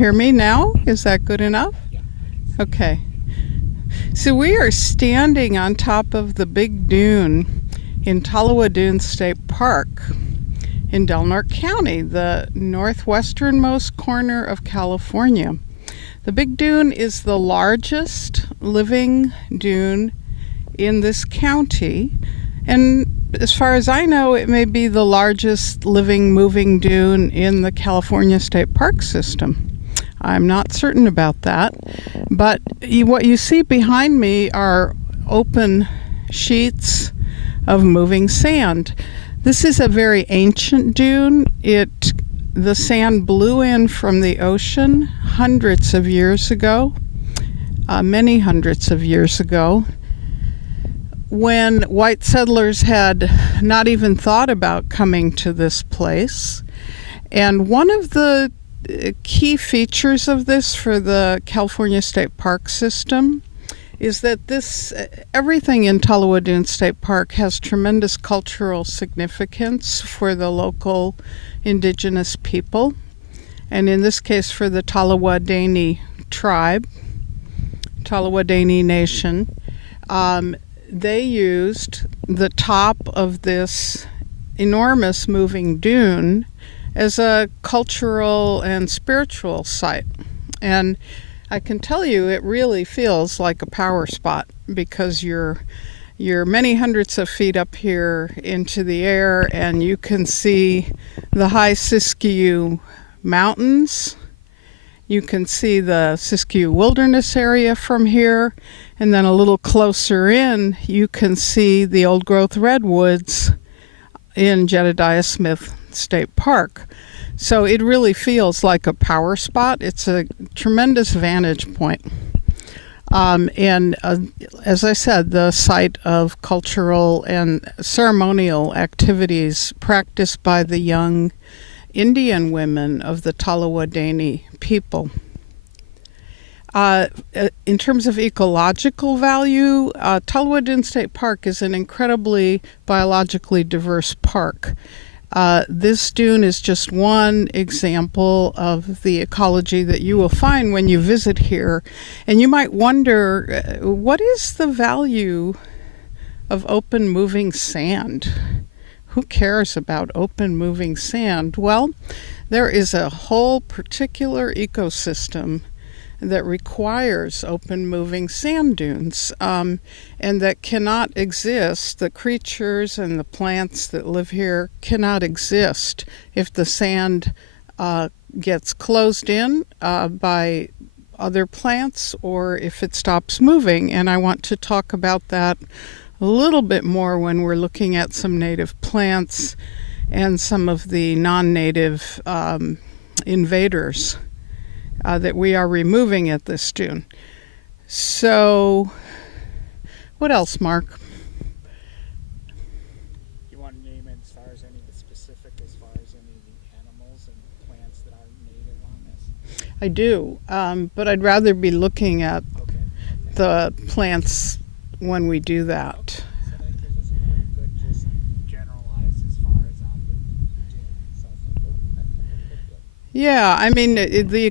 Hear me now? Is that good enough? Okay. So we are standing on top of the big dune in Tolowa Dunes State Park in Del Norte County, the northwesternmost corner of California. The big dune is the largest living dune in this county, and as far as I know, it may be the largest living moving dune in the California State Park system. I'm not certain about that, but what you see behind me are open sheets of moving sand. This is a very ancient dune. The sand blew in from the ocean hundreds of years ago, many hundreds of years ago, when white settlers had not even thought about coming to this place. And one of the key features of this for the California State Park system is that everything in Tolowa Dunes State Park has tremendous cultural significance for the local indigenous people, and in this case for the Tolowa Dene tribe, Tolowa Dene Nation. They used the top of this enormous moving dune as a cultural and spiritual site. And I can tell you it really feels like a power spot because you're many hundreds of feet up here into the air, and you can see the high Siskiyou Mountains. You can see the Siskiyou Wilderness area from here, and then a little closer in, you can see the old growth redwoods in Jedediah Smith State Park. So it really feels like a power spot. It's a tremendous vantage point. As I said, the site of cultural and ceremonial activities practiced by the young Indian women of the Tolowa Dene people. In terms of ecological value, Tolowa Dunes State Park is an incredibly biologically diverse park. This dune is just one example of the ecology that you will find when you visit here. And you might wonder, what is the value of open moving sand? Who cares about open moving sand? Well, there is a whole particular ecosystem that requires open moving sand dunes, and that cannot exist. The creatures and the plants that live here cannot exist if the sand gets closed in by other plants or if it stops moving. And I want to talk about that a little bit more when we're looking at some native plants and some of the non-native invaders that we are removing at this dune. So, what else, Mark? You want to name as far as any of the specific, as far as any of the animals and plants that are native on this? I do, but I'd rather be looking at the plants when we do that. Okay. So that gives us a pretty good just generalize as far as on the dune. So I think that's pretty good. Yeah, I mean, the